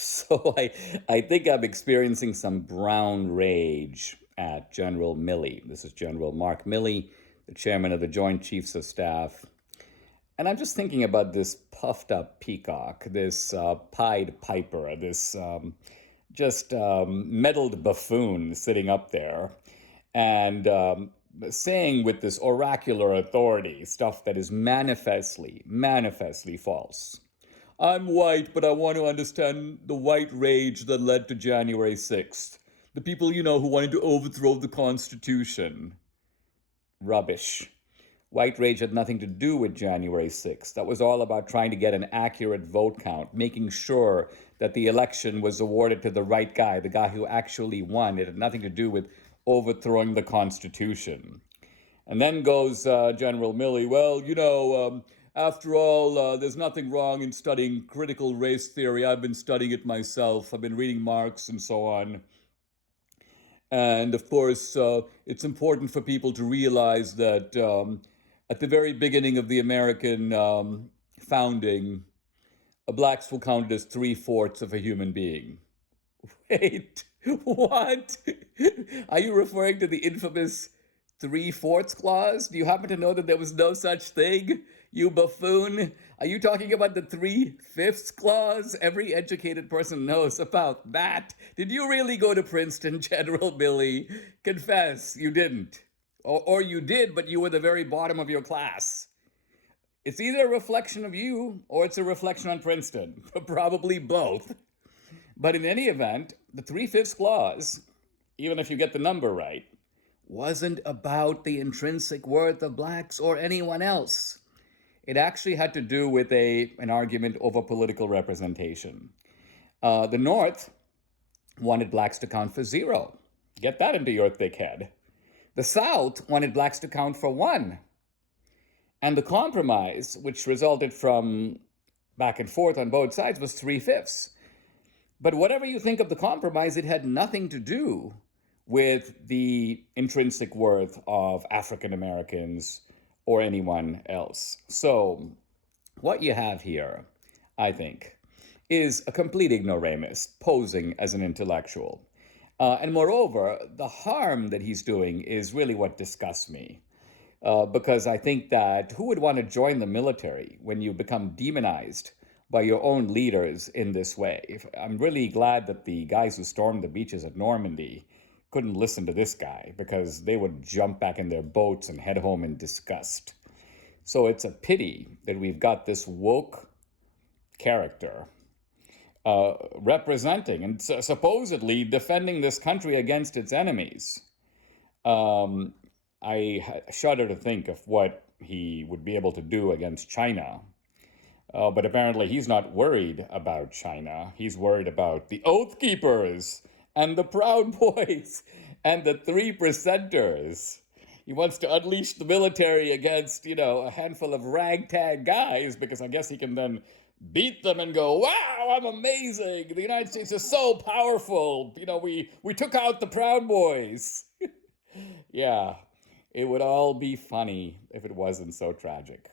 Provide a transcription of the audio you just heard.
So I think I'm experiencing some brown rage at General Milley. This is General Mark Milley, the chairman of the Joint Chiefs of Staff. And I'm just thinking about this puffed up peacock, this Pied Piper, this meddled buffoon sitting up there and saying with this oracular authority stuff that is manifestly false. I'm white, but I want to understand the white rage that led to January 6th. The people, who wanted to overthrow the Constitution. Rubbish. White rage had nothing to do with January 6th. That was all about trying to get an accurate vote count, making sure that the election was awarded to the right guy, the guy who actually won. It had nothing to do with overthrowing the Constitution. And then goes General Milley, well, after all, there's nothing wrong in studying critical race theory. I've been studying it myself. I've been reading Marx and so on. And of course, it's important for people to realize that at the very beginning of the American founding, blacks were counted as 3/4 of a human being. Wait, what? Are you referring to the infamous 3/4 clause? Do you happen to know that there was no such thing, you buffoon? Are you talking about the 3/5 clause? Every educated person knows about that. Did you really go to Princeton, General Milley? Confess, you didn't. Or you did, but you were the very bottom of your class. It's either a reflection of you or it's a reflection on Princeton. Probably both. But in any event, the 3/5 clause, even if you get the number right, wasn't about the intrinsic worth of blacks or anyone else. It actually had to do with an argument over political representation. The North wanted blacks to count for 0. Get that into your thick head. The South wanted blacks to count for 1. And the compromise, which resulted from back and forth on both sides, was 3/5. But whatever you think of the compromise, it had nothing to do with the intrinsic worth of African Americans or anyone else. So what you have here, I think, is a complete ignoramus posing as an intellectual. And moreover, the harm that he's doing is really what disgusts me. Because I think that who would want to join the military when you become demonized by your own leaders in this way? I'm really glad that the guys who stormed the beaches at Normandy couldn't listen to this guy, because they would jump back in their boats and head home in disgust. So it's a pity that we've got this woke character representing and supposedly defending this country against its enemies. I shudder to think of what he would be able to do against China. But apparently he's not worried about China. He's worried about the Oath Keepers and the Proud Boys and the 3%ers. He wants to unleash the military against, a handful of ragtag guys, because I guess he can then beat them and go, wow, I'm amazing. The United States is so powerful. We took out the Proud Boys. Yeah, it would all be funny if it wasn't so tragic.